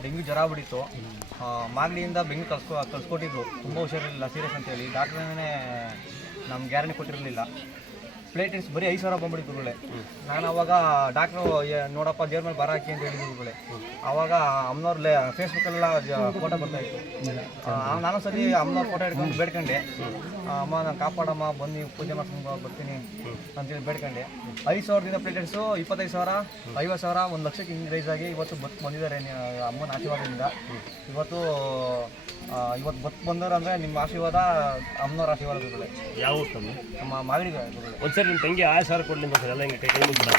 Dengue ಜ್ವರ ಬಿಡಿತ್ತು ಮಾಗಡಿಯಿಂದ ಬೆಂಗ್ಳೂರು ಕಲ್ಸ್ಕೊ ಕಲ್ಸ್ಕೊಟ್ಟಿದ್ರು ತುಂಬ ಹುಷಾರಿರಲಿಲ್ಲ ಸೀರಿಯಸ್ ಅಂತೇಳಿ. ಡಾಕ್ಟ್ರೇ ನಮ್ಗೆ ಗ್ಯಾರಂಟಿ ಕೊಟ್ಟಿರಲಿಲ್ಲ. ಪ್ಲೇಟೆಟ್ಸ್ ಬರೀ ಐದು ಸಾವಿರ ಬಂದ್ಬಿಟ್ಟಿತ್ತು ಗುರುಗಳೇ. ನಾನು ಅವಾಗ ಡಾಕ್ಟ್ರು ನೋಡಪ್ಪ ದೇವ್ರ ಮೇಲೆ ಬರಾಕಿ ಅಂತ ಹೇಳಿದ್ರು ಗುರುಗಳೇ. ಅವಾಗ ಅಮ್ಮನವ್ರ ಫೇಸ್ಬುಕ್ಕಲ್ಲೆಲ್ಲ ಫೋಟೋ ಬರ್ತಾ ಇತ್ತು. ನಾನು ಸರಿ ಅಮ್ಮನವ್ರ ಫೋಟೋ ಹಿಡ್ಕೊಂಡು ಬೇಡ್ಕೊಂಡೆ. ಅಮ್ಮ ನಾನು ಕಾಪಾಡಮ್ಮ ಬಂದು ನೀವು ಪೂಜೆ ಮಾಡ್ಕೊಂಡು ಬರ್ತೀನಿ ಅಂತೇಳಿ ಬೇಡ್ಕೊಂಡೆ. ಐದು ಸಾವಿರದಿಂದ ಪ್ಲೇಟೆಟ್ಸು ಇಪ್ಪತ್ತೈದು ಸಾವಿರ ಐವತ್ತು ಸಾವಿರ ಒಂದು ಲಕ್ಷಕ್ಕೆ ಹಿಂಗೆ ರೈಸ್ ಆಗಿ ಇವತ್ತು ಬತ್ ಬಂದಿದ್ದಾರೆ ಅಮ್ಮನ ಆಶೀರ್ವಾದದಿಂದ. ಇವತ್ತು ಇವತ್ತು ಬತ್ ಬಂದವ್ರು ಅಂದರೆ ನಿಮ್ಮ ಆಶೀರ್ವಾದ ಅಮ್ಮನವ್ರ ಆಶೀರ್ವಾದ ಗುರುಗಳೇ. ಯಾವ ನಮ್ಮ ಮಾಗಡಿ ಗುರುಗಳೇ. ಒಂದ್ಸರಿ ನಿಮ್ಮ ತಂಗಿ ಆಯ ಸಾವಿರ ಕೊಡ್ಲಿ ಮತ್ತೆ ಎಲ್ಲ ಹಿಂಗೆ ಕೈ ಕೈ ಮುಗ್ಬಿಡ